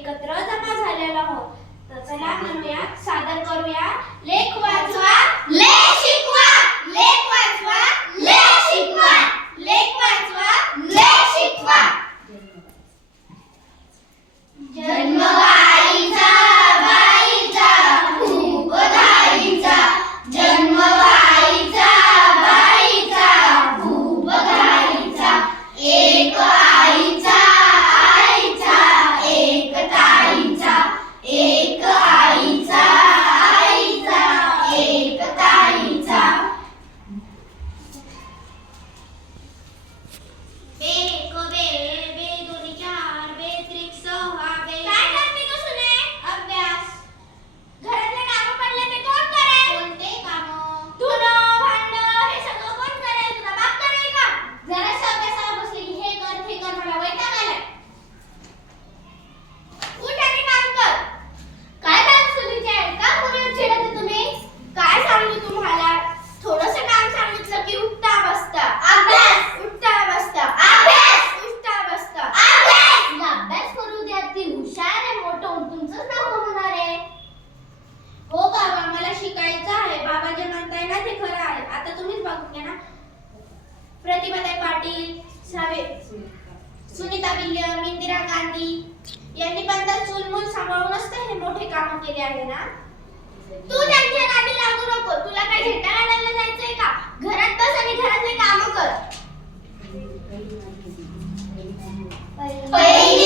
एकत्र जमा झालेलो आहोत. तर चला म्हणूया, सादर करूया लेख वाचवा लेख शिकवा, लेख वाचवा लेख शिकवा, लेख वाचवा लेख शिकवा. जन्म आईचा बाईचा खूप घाईचा, जन्म आईचा बाईचा खूप घाईचा, एक आईचा आईचा एक ताईचा, एक आईचा आईचा एक ताईचा. एक बे बे दोन्ही चार बे त्रिक सहा बे. काय करते गं सुने? अभ्यास. घरातले कामं पडले ते कोण करेल? कोणते कामं? धुणं भांडं हे सगळं कोण करेल? तुझा बाप करेल का? जराशा अभ्यासाला बसली की हे कर ते कर, मला वैताग आलाय. उठ आणि काम कर. काय काम सुनीचे आहे का? मुलं चिडते तुम्ही? काय सांगू तुम्हाला? थोडंसं काम सांगितलं की उठता बसता अभ्यास, उठता बसता अभ्यास, उठता बसता अभ्यास. तुला अभ्यास करू द्या, ती हुशार आहे, मोठं होऊन तुमचंच नाव होणार आहे. हो बाबा, मला शिकायचं आहे. बाबा जे म्हणताय ना ते खरं आहे. आता तुम्हीच बघून घ्या ना. प्रतिभाताई पाटील, सुनीता विल्यम, इंदिरा गांधी यांनी पण तर चूलमूल सांभाळूनच तर हे मोठे काम केले आहे ना. तू त्यांच्या नादी लागू नको. तुला काय झेंडा काढायला जायचंय का? घरात बस आणि घरातले काम कर. पहिली